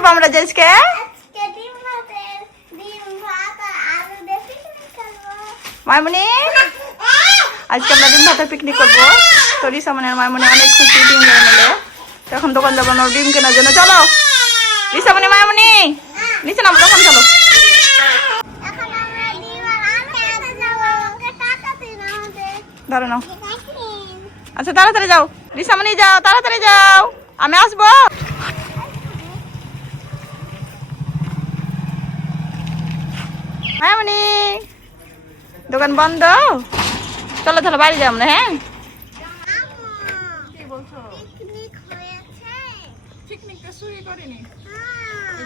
করবো আমরা আজকে? মাইমনি আজকে আমরা ডিম ভাতের পিকনিক করবো। তো রিসামনের মাইমনি অনেক খুশি ডিম কিনে নিলে। তো এখন দোকান যাবো না ডিম কেনার জন্য। চলো রিসামনি মাইমনি নিচে নামো, দোকান চলো। ধরো নাও। আচ্ছা তাড়াতাড়ি যাও রিসামনি, যাও তাড়াতাড়ি যাও, আমি আসবো। মাইমনি দোকান বন্ধ, চলো চলো বাড়ি যাও না। হ্যাঁ কি বলছো? পিকনিকটা শুরু করিনি,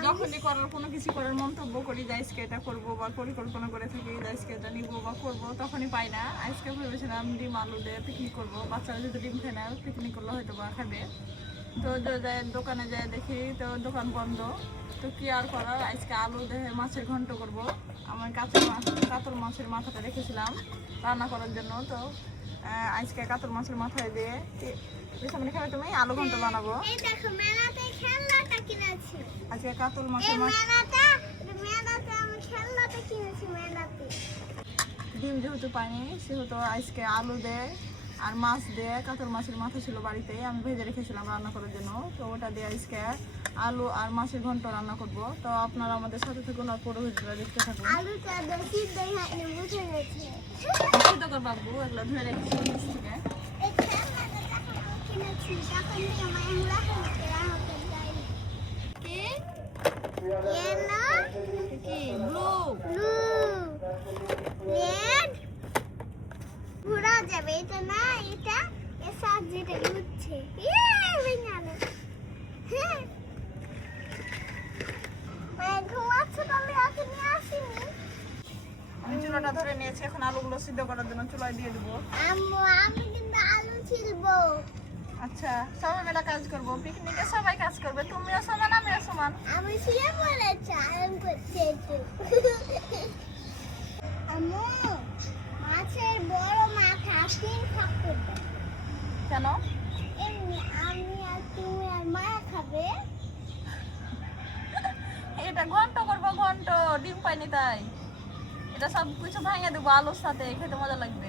যখনই করার কোনো কিছু করার মন্তব্য করি যে আজকে এটা করবো বা পরিকল্পনা করে থাকি যে আজকে এটা নিবো বা করবো, তখনই পাই না। আজকে ভেবেছিলাম ডিম আলু দিয়ে পিকনিক করবো, বাচ্চারা যদি ডিম খায় না পিকনিক করলে হয়তো বা খাবে। তো দোকানে যায় দেখি তো দোকান বন্ধ। তো কি আর করার, আজকে আলু দিয়ে মাছের ঘন্ট করব। আমার কাতল মাছের মাথাটা রেখেছিলাম রান্না করার জন্য। তো আজকে কাতল মাছের মাথায় দিয়ে সামনে খাবে তুমি আলু ঘন্ট বানাবো। আজকে কাতল মাছের ডিম যেহেতু পাইনি সেহেতু আজকে আলু দেয় আর মাছ দিয়ে, কাতল মাছের মাথা ছিল বাড়িতে আমি ভেজে রেখেছিলাম রান্না করার জন্য। তো ওটা দিয়ে আজকে আলু আর মাছের ঘন্ট রান্না করব। তো আপনারা আমাদের সাথে থাকুন আর পুরো ভিডিওটা দেখতে থাকুন। বাবু এগুলো ধরে রেখেছি থেকে। ঘোরা যাবে এটা না, এটা এসব যেটা উঠছে আমি চুলাটা ধরে নিয়েছি, এখন আলুগুলো সিদ্ধ করার জন্য চুলায় দিয়ে দেবো। আমি কিন্তু আলু ছিলবো। আচ্ছা সবাই মিলে কাজ করবো, পিকনিকে সবাই কাজ করবে, তুমিও সমান আমিও সমান। আমি শুয়ে পড়েছি আরাম করছি একটু। আম্মু মাছের বড় মাথা তিন ভাগ করবে। কেন? এমনি আমি আর তুমি আর মা খাবে। এটা ঘন্ট করবো, ঘন্ট ডিম পাইনি তাই এটা সব কিছু ভাঙে দেবো আলুর সাথে, খেতে মজা লাগবে।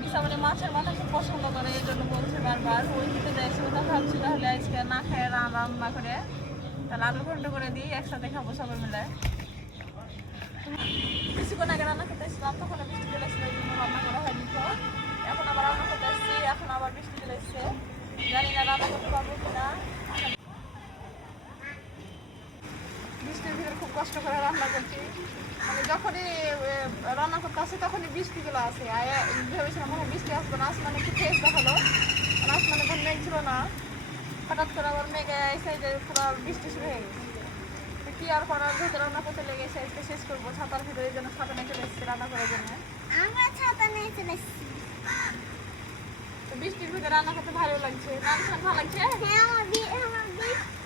বিশাবলী মাছের মাথা খুব পছন্দ করে, এই জন্য বলছে বারবার ওই দিতে যাইছে। ওটা ভাবছি তাহলে আজকে না খেয়ে রান্না করে তাহলে আলু ঘন্ট করে দিই, একসাথে খাবো সবাই মিলে। কিছুক্ষণ আগে রান্না করতে এসেছিলাম, তখন বৃষ্টি চলে এসেছিল, এই জন্য রান্না করা হয়নি। তো এখন আবার রান্না করতে এসেছি, এখন আবার বৃষ্টি চলে এসছে, জানি না রান্না করতে পারবো কিনা। বৃষ্টির ভিতরে খুব কষ্ট করে রান্না করছি, মানে যখনই রান্না করতে আসে তখনই বৃষ্টিগুলো আসে। ভেবেছিলাম মনে বৃষ্টি আসবে না, আসমানে একটু ফ্রেশ দেখালো, আসমানে কোনো মেঘ ছিল না, হঠাৎ করে আবার মেঘে এসে যে পুরো বৃষ্টি শুরু হয়ে গেছে। কি আর করার, ভেতরে রান্না করতে লেগেছে, আজকে শেষ করবো ছাতার ভিতরে, জন্য ছাতা নিয়ে চলে এসেছি রান্না করার জন্য। আমরা ছাতা নিয়ে চলে এসেছি। তো বৃষ্টির ভিতরে রান্না করতে ভালো লাগছে, রান্না ভালো লাগছে। হ্যাঁ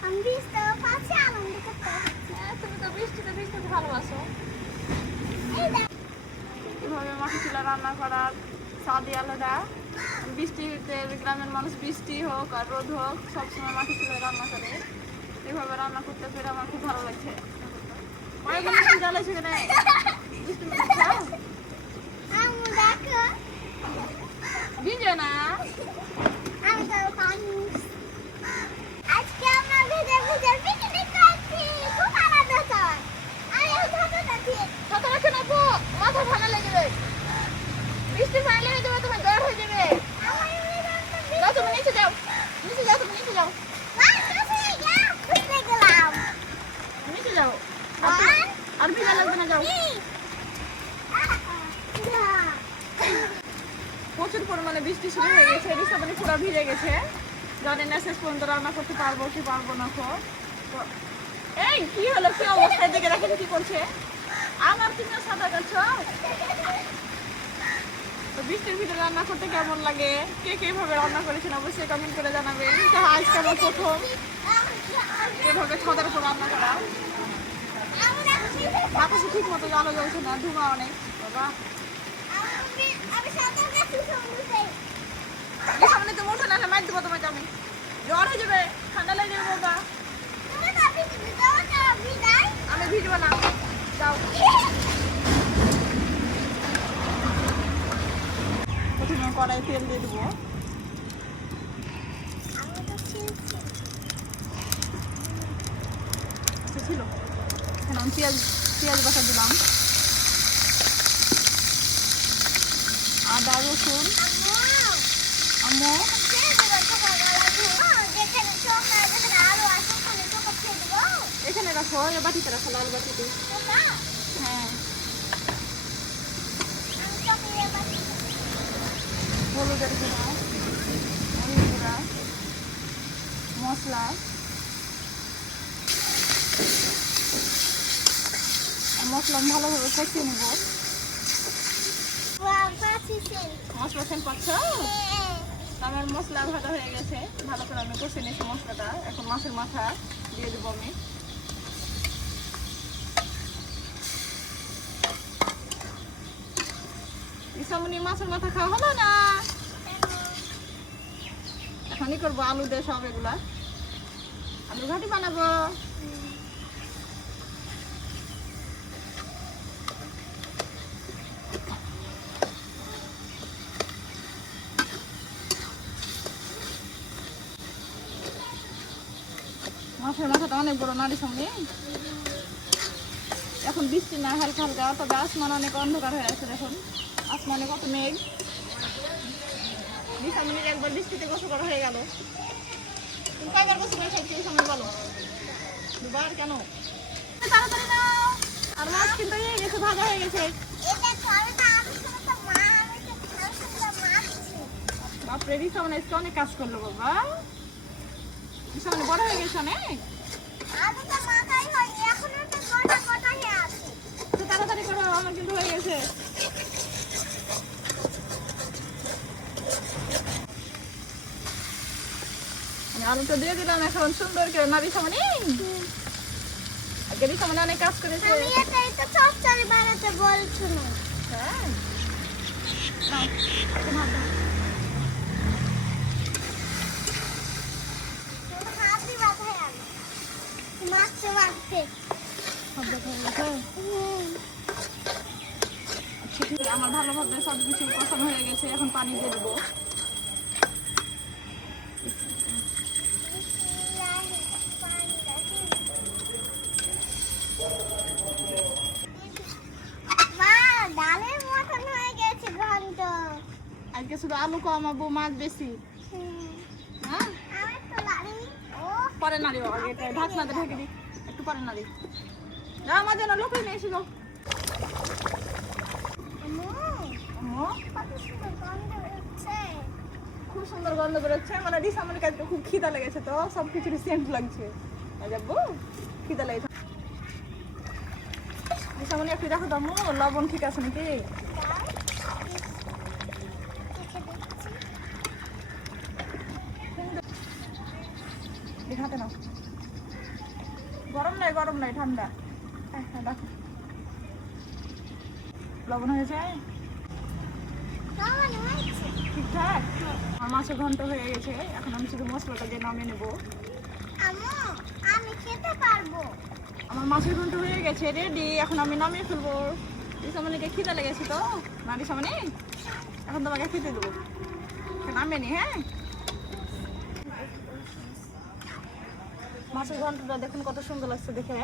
আমি বৃষ্টি পাচ্ছি, আনন্দ করতে পারছি। তুমি তো বৃষ্টিতে ভিজতে ভালোবাসো। কিভাবে মাটি চুলা রান্না করার স্বাদই আলাদা। বৃষ্টিতে গ্রামের মানুষ বৃষ্টি হোক আর রোদ হোক সবসময় মাটি চুলায় রান্না করে, এভাবে রান্না করতে পেরে আমার খুব ভালো লাগছে। জ্বালা সেখানে ভিজে না। আজকে আমরা ভেজে ভেজে পিকনিক করছি, খুব আনন্দ হচ্ছে। ছাতা রাখে না, মাথা ঠান্ডা লেগে যাবে, বৃষ্টি ফাইলে হয়ে যাবে, তোমার জ্বর হয়ে যাবে। যাও তুমি নিচে যাও, নিচে যাও, তুমি নিচে যাও, নিচে যাও, আর ভিজা লাগবে না, যাও। প্রচুর পরিমাণে বৃষ্টি শুরু হয়ে গেছে, রিসাবলী পুরো ভিজে গেছে, জানি না শেষ পর্যন্ত রান্না করতে পারবো কি পারবো না। এই কি হলো, কি অবস্থায় দেখে রাখেন কি করছে, আমার তুমি সাঁতার কাটছো। তো বৃষ্টির ভিতরে রান্না করতে কেমন লাগে, কে কিভাবে রান্না করেছেন অবশ্যই কমেন্ট করে জানাবেন। তো আজকে আমার প্রথম এভাবে ছাদের উপর রান্না করা, বাতাসে ঠিক মতো আলো জ্বলছে না, ধোঁয়া অনেক। বাবা সামনে তো মোটর না মার দেবো তোমাকে, আমি জ্বর হয়ে যাবে। ঠান্ডা লেগে যাবে বাবা। তুমি না ভিজে দাও না ভিজাই। আমি ভিজবো না, যাও। প্রথমে কড়াই তেল দিয়ে দেবো। আমি তো ছিলছি। আচ্ছা ছিল, এখন আমি পেঁয়াজ বাটা দিলাম, আদা রসুন। আম্মু আম্মু খেয়ে দেবো তোমার গলা ধুলো যেখানে চোখ না যেখানে আলু আছে ওখানে চোখ খেয়ে দেবো। এখানে রাখো, এই বাটিতে রাখো, লাল বাটিতে। এটা হ্যাঁ, আমি চোখে এবার হলুদের গুঁড়া, মরিচ গুঁড়া, মশলা। মশলা আমি ভালোভাবে কষিয়ে নেব। পাচ্ছি সেন্ট। মশলা সেন্ট পাচ্ছ? আমার মশলা ভাজা হয়ে গেছে, ভালো করে আমি কষে নিয়েছি মশলাটা। এখন মাছের মাথা দিয়ে দেবো আমি। ইসামনি মাছের মাথা খাওয়া হলো না, এখনই করবো আলু দিয়ে সব এগুলা। আলু ঘাটি বানাবো। মাছের মাথাটা অনেক বড় নারী সঙ্গে। এখন বৃষ্টি না, হালকা হালকা, তবে আসমান অনেক অন্ধকার হয়ে আছে। দেখুন আসমানে কত মেঘ। বিশামিনির একবার বৃষ্টিতে গোসল করা হয়ে গেল। তুমি কয়বার গোসল করে খাইছি এই সময় বলো? দুবার কেন? তাড়াতাড়ি নাও। আর মাছ কিন্তু হয়ে গেছে, ভাজা হয়ে গেছে। এটা করে না আমি তো মা আমি তো মারছি। বাপরে, বিশামিন আজকে অনেক কাজ করলো বাবা। বিশামিন বড় হয়ে গেছে অনেক। আগে তো মাথায় হয় এখন তো গোটা গোটা হয়ে আছে। তো তাড়াতাড়ি করো, আমার কিন্তু হয়ে গেছে। আমি আলুটা দিয়ে দিলাম, এখন সুন্দর করে না বিশামিনি। আগে বিশামিনি অনেক কাজ করেছে। আমি এটাই তো চচ্চড়ি বানাতে বলছো না। হ্যাঁ, নাও, একটু ভাত দাও। তুমি হাত দিয়ে মাথায় আনো মারতে মারতে। সব দেখা হয়ে গেছে। আচ্ছা ঠিক আছে, আমার ভালোভাবে সব কিছু কষানো হয়ে গেছে। এখন পানি দিয়ে দেবো। মা ডালের মতন হয়ে গেছে ঘন্ট। আজকে শুধু আলু কমাবো, মাছ বেশি। হ্যাঁ, আমি তো লাড়ি ও পরে নাড়ি বাবা, এটা ঢাকনাতে ঢেকে দিই, একটু পরে নাড়ি। যা আমার যেন লোকই নেই, এসে যাও। আম্মু আম্মু, কত সুন্দর গন্ধ বেরোচ্ছে। খুব সুন্দর গন্ধ বেরোচ্ছে। মানে রিসামনির কাছে খুব খিদা লেগেছে, তো সব কিছুর সেন্ট লাগছে। যাবো, খিদা লেগেছে। রিসামনি একটু দেখো তো আম্মু, লবণ ঠিক আছে নাকি? দেখাতে নাও। গরম নাই ঠান্ডা। হ্যাঁ হ্যাঁ, দেখো লবণ হয়েছে ঠিকঠাক। আমার মাছের ঘন্ট হয়ে গেছে, এখন আমি শুধু মশলাটা দিয়ে নামিয়ে নেবো। আম্মু আমি খেতে পারবো। আমার মাছের ঘন্ট হয়ে গেছে, রেডি। এখন আমি নামিয়ে ফেলবো। রিসামনিকে খিদা লেগেছে তো না রিসামনি, এখন তোমাকে খেতে দেবো। নামিয়ে নি। হ্যাঁ, মাছের ঘন্টটা দেখুন কত সুন্দর লাগছে দেখে।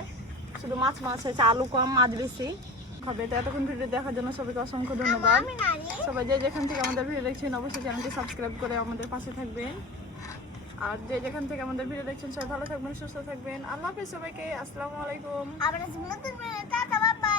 শুধু মাছ হয়েছে, আলু কম মাছ বেশি হবে। তো এতক্ষণ ভিডিও দেখার জন্য সবাইকে অসংখ্য ধন্যবাদ। আমি নাড়ি সবাই যে যেখান থেকে আমাদের ভিডিও দেখছেন অবশ্যই চ্যানেলটি সাবস্ক্রাইব করে আমাদের পাশে থাকবেন। আর যে যেখান থেকে আমাদের ভিডিও দেখছেন সবাই ভালো থাকবেন, সুস্থ থাকবেন। আল্লাহ হাফেজ সবাইকে। আসসালামু আলাইকুম। আবার নতুন টাটা বাবা।